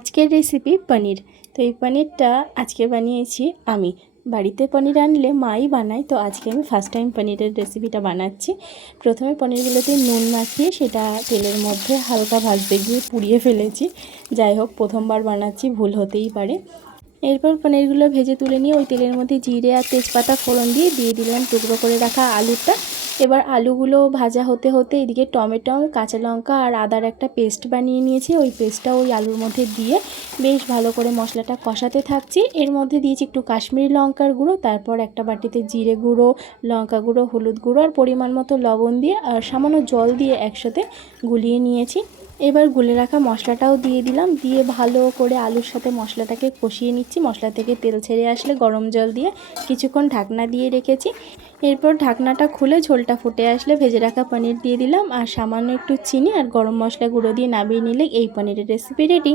আজকের রেসিপি পনির। তো এই পনিরটা আজকে বানিয়েছি আমি। বাড়িতে পনির আনলে মাই বানায়, তো আজকে আমি ফার্স্ট টাইম পনিরের রেসিপিটা বানাচ্ছি। প্রথমে পনিরগুলোতে নুন মাখিয়ে সেটা তেলের মধ্যে হালকা ভাজতে গিয়ে পুড়িয়ে ফেলেছি। যাই হোক, প্রথমবার বানাচ্ছি, ভুল হতেই পারে। এরপর পনিরগুলো ভেজে তুলে নিয়ে ওই তেলের মধ্যে জিরে আর তেজপাতা ফোড়ন দিয়ে দিলাম টুকরো করে রাখা আলুটা। এবার আলুগুলো ভাজা হতে হতে এদিকে টমেটো, কাঁচা লঙ্কা আর আদার একটা পেস্ট বানিয়ে নিয়েছি। ওই পেস্টটা ওই আলুর মধ্যে দিয়ে বেশ ভালো করে মশলাটা কষাতে থাকছি। এর মধ্যে দিয়েছি একটু কাশ্মীরি লঙ্কার গুঁড়ো, তারপর একটা বাটিতে জিরে গুঁড়ো, লঙ্কা গুঁড়ো, হলুদ গুঁড়ো আর পরিমাণ মতো লবণ দিয়ে আর সামান্য জল দিয়ে একসাথে গুলিয়ে নিয়েছি। এবার গুলে রাখা মশলাটাও দিয়ে দিলাম, দিয়ে ভালো করে আলুর সাথে মশলাটাকে কষিয়ে নিচ্ছি। মশলা থেকে তেল ছেড়ে আসলে গরম জল দিয়ে কিছুক্ষণ ঢাকনা দিয়ে রেখেছি। এরপর ঢাকনাটা খুলে ঝোলটা ফুটে আসলে ভেজে রাখা পনির দিয়ে দিলাম আর সামান্য একটু চিনি আর গরম মশলা গুঁড়ো দিয়ে নামিয়ে নিলে এই পনিরের রেসিপি রেডি।